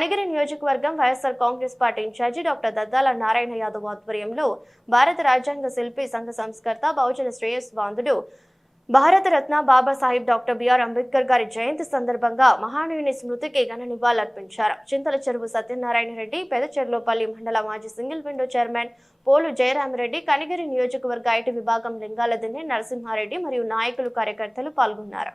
కనిగిరి నియోజకవర్గం YSR Congress party incharge doctor Daddala Narayana Yadav ఆధ్వర్యంలో భారత రాజ్యాంగ శిల్పి సంఘ సంస్కర్త బహుజన శ్రేయస్వాందుడు భారతరత్న బాబాసాహెబ్ డాక్టర్ బిఆర్ అంబేద్కర్ గారి జయంతి సందర్భంగా మహానీయుని స్మృతికి ఘన నివాళులర్పించారు. చింతల చెరువు సత్యనారాయణ రెడ్డి, పెదచెర్లోపల్లి మండల మాజీ single window chairman Polu Jayaramareddy, Kanigiri నియోజకవర్గ ఐటీ విభాగం లింగాల దిన్నె నరసింహారెడ్డి మరియు నాయకులు కార్యకర్తలు పాల్గొన్నారు.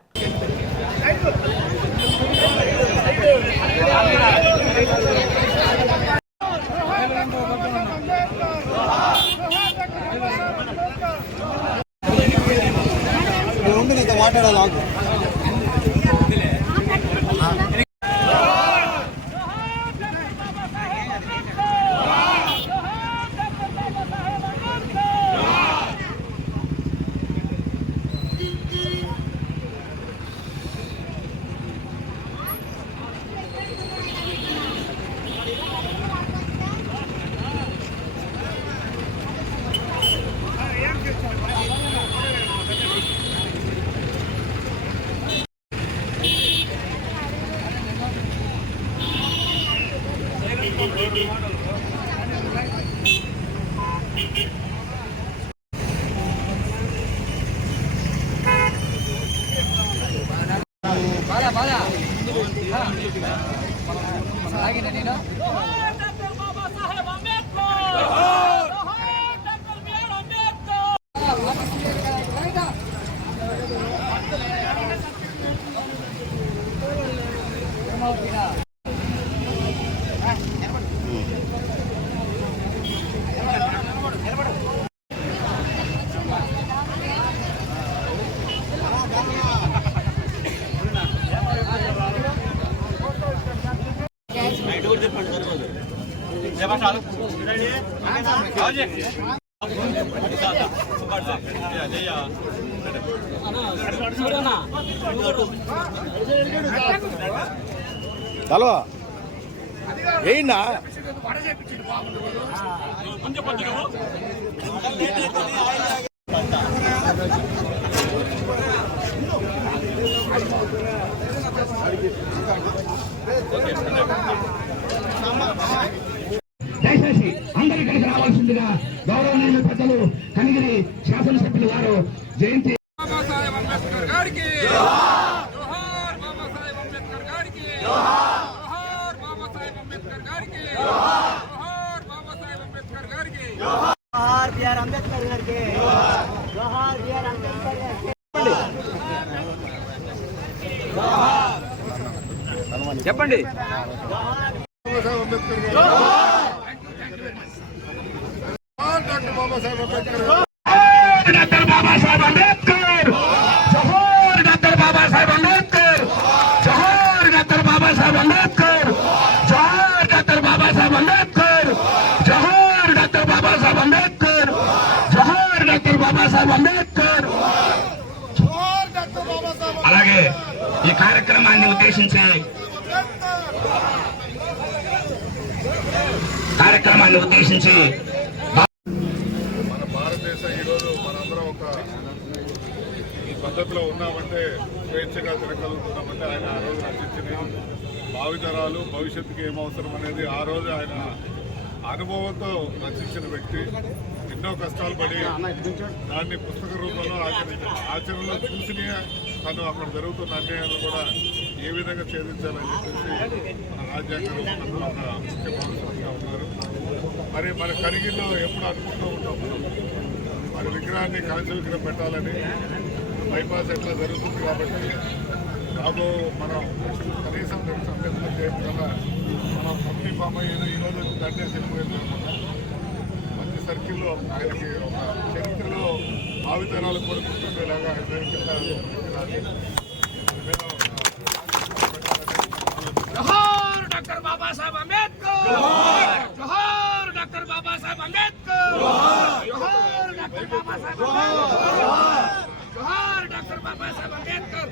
హలో ఏంటా దయచేసి అందరూ ఇక్కడికి రావాల్సిందిగా గౌరవనీయులు పెద్దలు కనిగిరి శాసనసభ్యులు గారు జయంతి బాబాసాహెబ్ అంబేద్కర్ గారికి జోహార్ బాబాసాహెబ్ అంబేద్కర్ గారికి జోహార్ బాబాసాహెబ్ అంబేద్కర్ గారికి జోహార్ బాబాసాహెబ్ అంబేద్కర్ గారికి జోహార్ బిఆర్ అంబేద్కర్ గారికి జోహార్ బిఆర్ అంబేద్కర్ గారికి చెప్పండి. డాక్టర్ బాబాసాహెబ్ అంబేద్కర్ డాక్టర్ బాబాసాహెబ్ అంబేద్కర్ జోహార్ డాక్టర్ బాబాసాహెబ్ అంబేద్కర్ జోహార్ డాక్టర్ బాబాసాహెబ్ అంబేద్కర్ జోహార్ డాక్టర్ బాబాసాహెబ్ అంబేద్కర్ జోహార్ డాక్టర్ బాబాసాహెబ్ అంబేద్కర్ జోహార్ డాక్టర్ బాబాసాహెబ్ అంబేద్కర్. అలాగే ఈ కార్యక్రమాన్ని ఉద్దేశించి మన భారతదేశం ఈరోజు మనందరం ఒక ఈ పద్ధతిలో ఉన్నామంటే స్వేచ్ఛగా తిరగలుగుతున్నామంటే ఆయన ఆ రోజు రచించిన భావితరాలు భవిష్యత్తుకి ఏమవసరం అనేది ఆ రోజు ఆయన అనుభవంతో రచించిన వ్యక్తి. ఎన్నో కష్టాలు పడి దాన్ని పుస్తక రూపంలో ఆచరణలో చూసి తను అక్కడ జరుగుతున్న అన్యాయాన్ని కూడా ఏ విధంగా ఛేదించాలని చెప్పేసి మన రాజ్యాంగ రూపంలో ఒక ముఖ్య భాగస్వామిగా ఉన్నారు. మరి మన కనిగిరిలో ఎప్పుడు అనుకుంటూ ఉంటాం మరి విగ్రహాన్ని కాంస్య విగ్రహం పెట్టాలని. బైపాస్ ఎట్లా జరుగుతుంది కాబట్టి రాబో మనం కనీసం అంబేద్కర్ జయంతి కల్లా మనం పంపి పామ ఈరోజు దండేసి వెళ్ళిపోయింది. మంచి సర్కిల్లో ఆయనకి ఒక చరిత్రలో భావితరాలు కూడా గుర్తుండేలాగా ఆయన కింద జోహార్ డాక్టర్ బాబాసాహెబ్ అంబేద్కర్ జోహార్ డాక్టర్ బాబాసాహెబ్ అంబేద్కర్ జోహార్ డాక్టర్ బాబాసాహెబ్ అంబేద్కర్ జోహార్ డాక్టర్ బాబాసాహెబ్ అంబేద్కర్.